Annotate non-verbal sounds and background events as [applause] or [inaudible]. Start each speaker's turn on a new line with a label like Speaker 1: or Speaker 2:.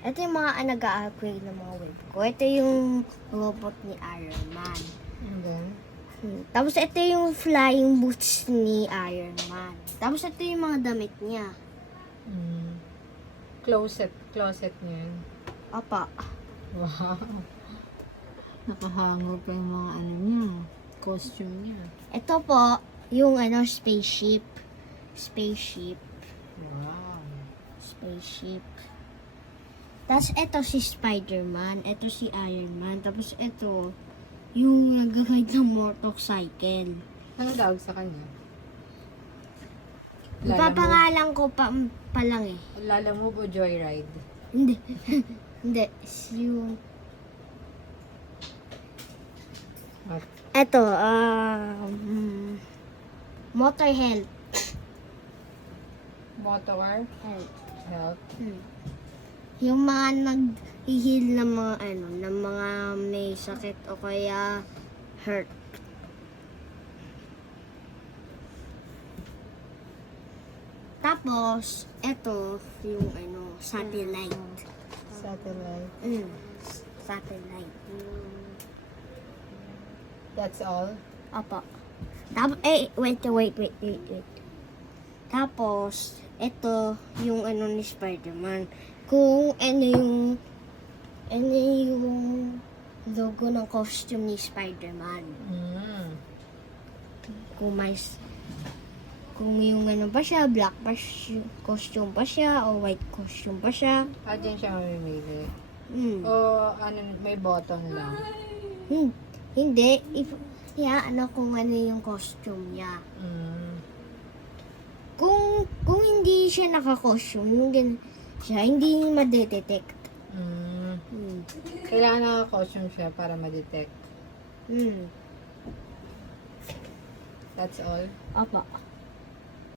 Speaker 1: Ito yung mga nag-upgrade ng mga web ko. Ito yung robot ni Iron Man.
Speaker 2: Then,
Speaker 1: Hmm. Tapos ito yung flying boots ni Iron Man. Tapos ito yung mga damit niya.
Speaker 2: mm, closet, closet niya. yun.
Speaker 1: Apa.
Speaker 2: Wow. Nakahango pa yung mga ano niya, costume niya.
Speaker 1: Ito po, yung ano, spaceship. Spaceship.
Speaker 2: Wow.
Speaker 1: Spaceship. Tapos ito si Spider-Man. Ito si Iron Man. Tapos ito, yung nag-ride ng motorcycle.
Speaker 2: Anong tawag sa kanya?
Speaker 1: Ipapangalan ko pa, pa lang eh.
Speaker 2: Lala mo o Joyride?
Speaker 1: Hindi. [laughs] Hindi. Yung...
Speaker 2: What?
Speaker 1: Ito, um... Motor health.
Speaker 2: Motor?
Speaker 1: Health.
Speaker 2: Health?
Speaker 1: Hmm. Yung mga nag-heal ng mga ano, ng mga may sakit o kaya hurt. Tapos, ito, yung ano, satellite.
Speaker 2: Satellite.
Speaker 1: Mm. Satellite.
Speaker 2: That's all?
Speaker 1: Apo. Tapos, eh, wait, wait, wait, wait, wait. Tapos, ito, yung ano ni Spider-Man. Kung ano yung, ano yung logo ng costume ni Spider-Man.
Speaker 2: Mm.
Speaker 1: Kung may, kung yung ano pa siya, black pa siya, costume pa siya, o white costume pa siya.
Speaker 2: Ah, dyan siya mamimili.
Speaker 1: Hmm.
Speaker 2: O ano, may button lang.
Speaker 1: Hmm. Hindi. If, yeah, ano kung ano yung costume niya.
Speaker 2: Mm.
Speaker 1: Hindi siya naka-costume, yung gan siya, hindi madedetect.
Speaker 2: Mm.
Speaker 1: Hmm.
Speaker 2: Kailangan naka-costume siya para ma-detect.
Speaker 1: Hmm.
Speaker 2: That's all?
Speaker 1: Apa.